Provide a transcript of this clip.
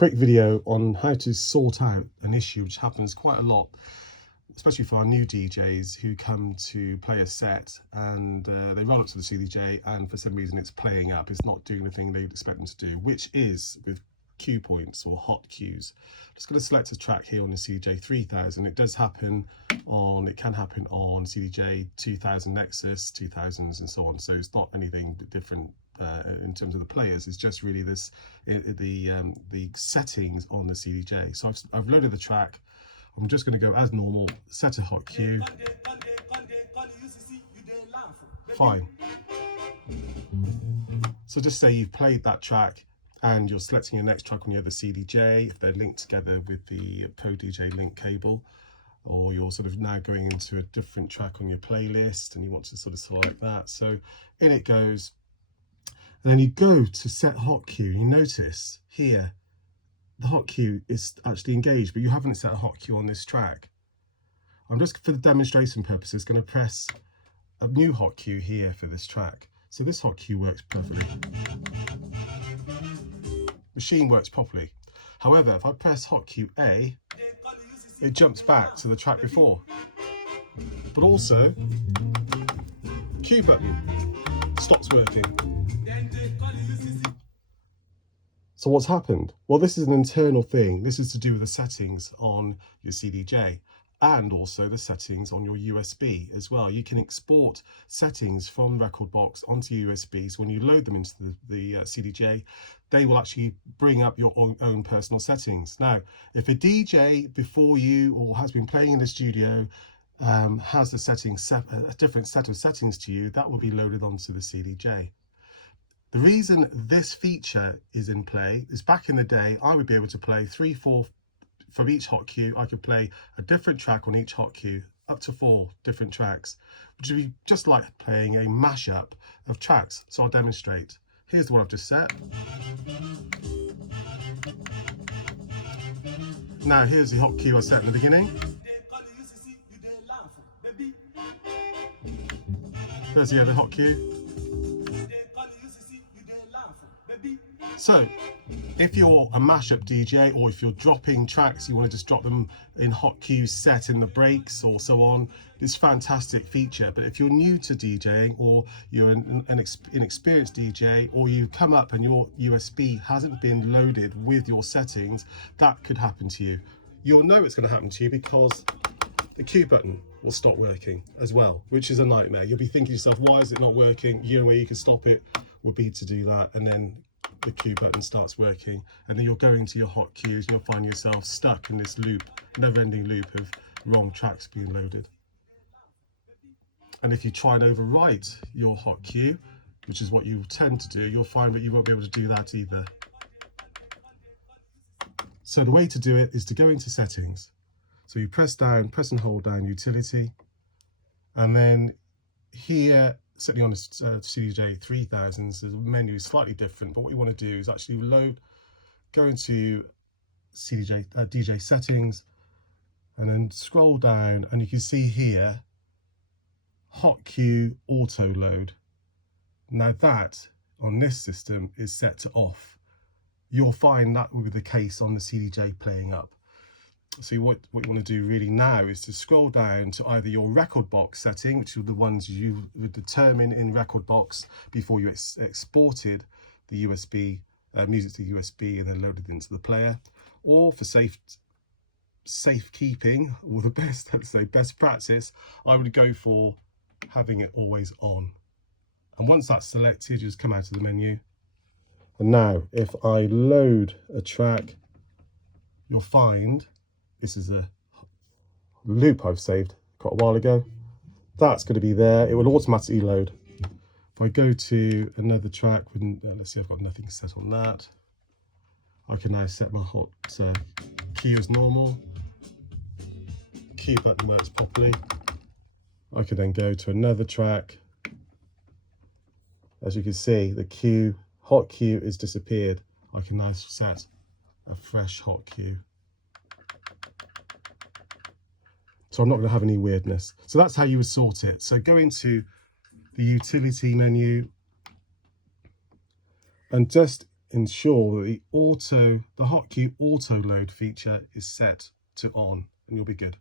quick video on how to sort out an issue which happens quite a lot, especially for our new DJs who come to play a set and they roll up to the CDJ and for some reason it's playing up, it's not doing the thing they'd expect them to do, which is with cue points or hot cues. Just going to select a track here on the CDJ 3000. It does happen on, it can happen on CDJ 2000 Nexus, 2000s and so on, so it's not anything different in terms of the players. It's just really this the settings on the CDJ. So I've loaded the track. I'm just going to go as normal, set a hot cue. Fine. So just say you've played that track and you're selecting your next track on your other CDJ, if they're linked together with the Pro DJ link cable, or you're sort of now going into a different track on your playlist and you want to sort of select that. So in it goes. And then you go to set hot cue. You notice here, the hot cue is actually engaged, but you haven't set a hot cue on this track. I'm just, for the demonstration purposes, going to press a new hot cue here for this track. So this hot cue works perfectly. Machine works properly. However, if I press hot cue A, it jumps back to the track before. But also, cue button stops working. So what's happened? Well, this is an internal thing. This is to do with the settings on your CDJ and also the settings on your USB as well. You can export settings from Rekordbox onto USB. So when you load them into the CDJ, they will actually bring up your own personal settings. Now, if a DJ before you or has been playing in the studio has the settings, a different set of settings to you, that will be loaded onto the CDJ. The reason this feature is in play is back in the day, I would be able to play 3-4 from each hot cue. I could play a different track on each hot cue, up to 4 different tracks, which would be just like playing a mashup of tracks. So I'll demonstrate. Here's the one I've just set. Now here's the hot cue I set in the beginning. There's the other hot cue. So if you're a mashup DJ, or if you're dropping tracks, you want to just drop them in hot cues set in the breaks or so on, this fantastic feature. But if you're new to DJing, or you're an inexperienced DJ, or you come up and your USB hasn't been loaded with your settings, that could happen to you. You'll know it's going to happen to you because the cue button will stop working as well, which is a nightmare. You'll be thinking to yourself, why is it not working? The only way you can stop it would be to do that, and then the cue button starts working, and then you're going to your hot cues and you'll find yourself stuck in this loop, never-ending loop of wrong tracks being loaded. And if you try and overwrite your hot cue, which is what you tend to do, you'll find that you won't be able to do that either. So the way to do it is to go into settings. So you press and hold down utility, and then here, certainly on the CDJ 3000s, the menu is slightly different, but what you want to do is actually go into CDJ DJ settings, and then scroll down, and you can see here, hot cue auto load. Now that, on this system, is set to off. You'll find that will be the case on the CDJ playing up. So what you want to do really now is to scroll down to either your Rekordbox setting, which are the ones you would determine in Rekordbox before you exported the USB music to USB and then loaded into the player, or for safekeeping, or the best, let's say, best practice, I would go for having it always on. And once that's selected, you just come out of the menu. And now, if I load a track, you'll find this is a loop I've saved quite a while ago. That's going to be there. It will automatically load. If I go to another track, let's see, I've got nothing set on that. I can now set my hot cue as normal. Cue button works properly. I can then go to another track. As you can see, the hot cue is disappeared. I can now set a fresh hot cue. So I'm not going to have any weirdness. So that's how you would sort it. So go into the utility menu and just ensure that the hotkey auto load feature is set to on, and you'll be good.